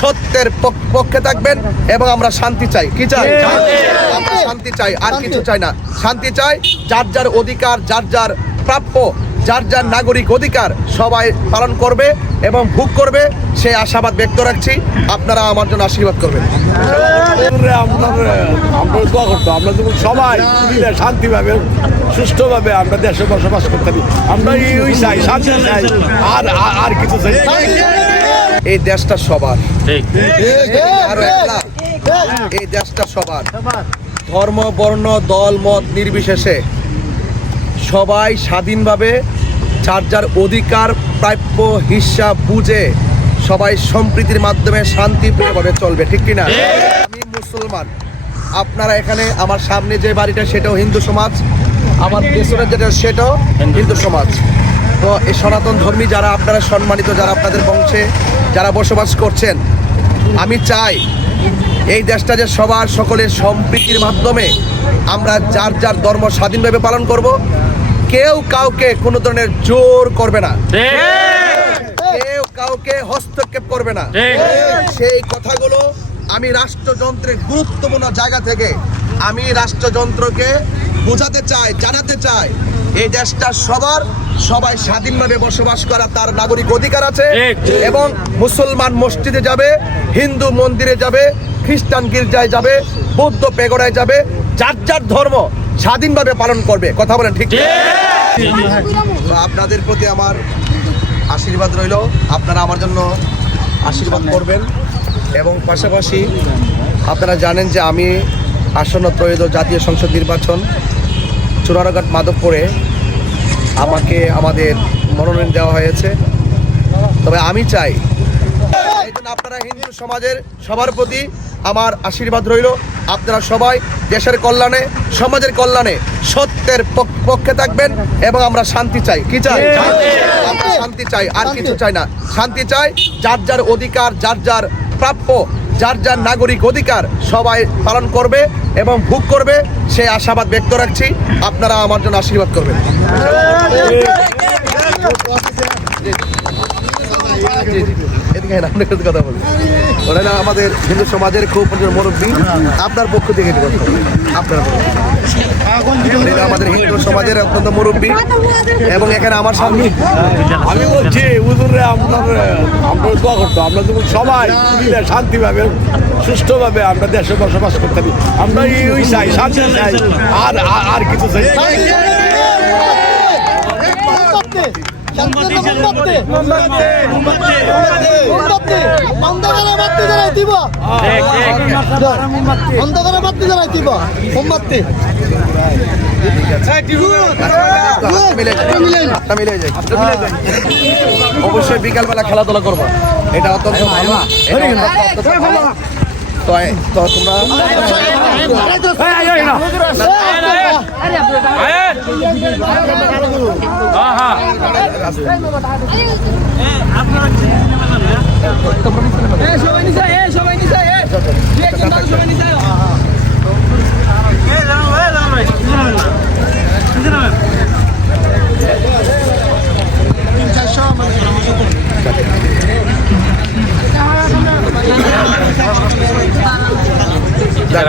সত্যের পক- পক্ষে থাকবেন এবং আমরা শান্তি চাই। কি চাই? আমরা শান্তি চাই আর কিছু চাই না। শান্তি চাই যার যার অধিকার যার যার প্রাপ্য যার যার নাগরিক অধিকার সবাই পালন করবে এবং ভোগ করবে। সেই আশাবাদ ব্যক্ত রাখছি। আপনারা আমার জন্য আশীর্বাদ করবেন। আমরা যেমন সবাই মিলে শান্তিভাবে সুষ্ঠুভাবে আমরা দেশে বসবাস করতে পারি। আমরা এই চাই শান্তি চাই। আর আর- আর কিছু চাই না। এই দেশটা সবার। আরও একলা এই দেশটা সবার। ধর্ম বর্ণ দল মত নির্বিশেষে সবাই স্বাধীনভাবে যার যার অধিকার প্রাপ্য হিসাব বুঝে সবাই সম্প্রীতির মাধ্যমে শান্তিপ্রিয়ভাবে চলবে ঠিক কিনা? আমি মুসলমান। আপনারা এখানে আমার সামনে যে বাড়িটা সেটাও হিন্দু সমাজ। আমার পেছনে যেটা সেটাও হিন্দু সমাজ। তো এই সনাতন ধর্মী যারা আপনারা সম্মানিত যারা আপনাদের বংশে যারা বসবাস করছেন আমি চাই এই দেশটা যে সবার সকলের সম্প্রীতির মাধ্যমে আমরা যার যার ধর্ম স্বাধীনভাবে পালন করব কেউ কাউকে কোনো ধরনের জোর করবে না। কেউ কাউকে হস্তক্ষেপ করবে না। সেই কথাগুলো আমি রাষ্ট্রযন্ত্রের গুরুত্বপূর্ণ জায়গা থেকে আমি রাষ্ট্রযন্ত্রকে বোঝাতে চাই জানাতে চাই এই দেশটা সবার সবাই স্বাধীনভাবে বসবাস করা তার নাগরিক অধিকার আছে এবং মুসলমান মসজিদে যাবে হিন্দু মন্দিরে যাবে খ্রিস্টান গির্জায় যাবে বৌদ্ধ পেগড়ায় যাবে যার যার ধর্ম স্বাধীনভাবে পালন করবে। কথা বলেন ঠিক। আপনাদের প্রতি আমার আশীর্বাদ রইল। আপনারা আমার জন্য আশীর্বাদ করবেন। এবং পাশাপাশি আপনারা জানেন যে আমি আসন্ন ত্রয়োদশ জাতীয় সংসদ নির্বাচন চুনারঘাট মাধবপুরে আমাকে আমাদের মনোনয়ন দেওয়া হয়েছে। তবে আমি চাই আপনারা হিন্দু সমাজের সবার প্রতি আমার আশীর্বাদ রইল। আপনারা সবাই দেশের কল্যাণে, সমাজের কল্যাণে সত্যের পক- পক্ষে থাকবেন এবং আমরা শান্তি চাই। কি চাই? আমরা শান্তি চাই, আর কিছু চাই না। শান্তি চাই, যার যার অধিকার, যার যার প্রাপ্য যার যার নাগরিক অধিকার সবাই পালন করবে এবং ভোগ করবে সেই আশাবাদ ব্যক্ত রাখছি। আপনারা আমার জন্য আশীর্বাদ করবেন। জি, জি। এদিকে না, আপনার সাথে কথা বলি ওরা না আমাদের হিন্দু সমাজের খুব মুরব্বী আপনার পক্ষ থেকে কথা আপনার আমাদের হিন্দু সমাজের অত্যন্ত মুরব্বী এবং এখানে আমার সামনে আমি বলছি হুজুরে আমরা আমরা দোয়া করতো আমরা যেমন সবাই মিলে শান্তিভাবে সুষ্ঠুভাবে আমরা দেশে বসবাস করতে পারি আমরা এই চাই শান্তি চাই আর আর- কিছু চাই। অন্ধকারে বাতি জ্বালাই দিব। অন্ধকারে বাতি জ্বালাই দিব। মোমবাতি। হাতটা মিলে যায়। হাতটা অবশ্যই বিকালবেলা খেলাধুলা করব। এটা অত্যন্ত ভালো এটা অত্যন্ত ভালো। তো তো তোমরা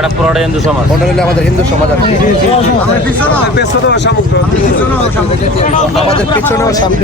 জায়গাটা পুরোটা হিন্দু সমাজ। ওটা হলো আমাদের হিন্দু সমাজ আর কি। আমাদের পিছনেও সামনে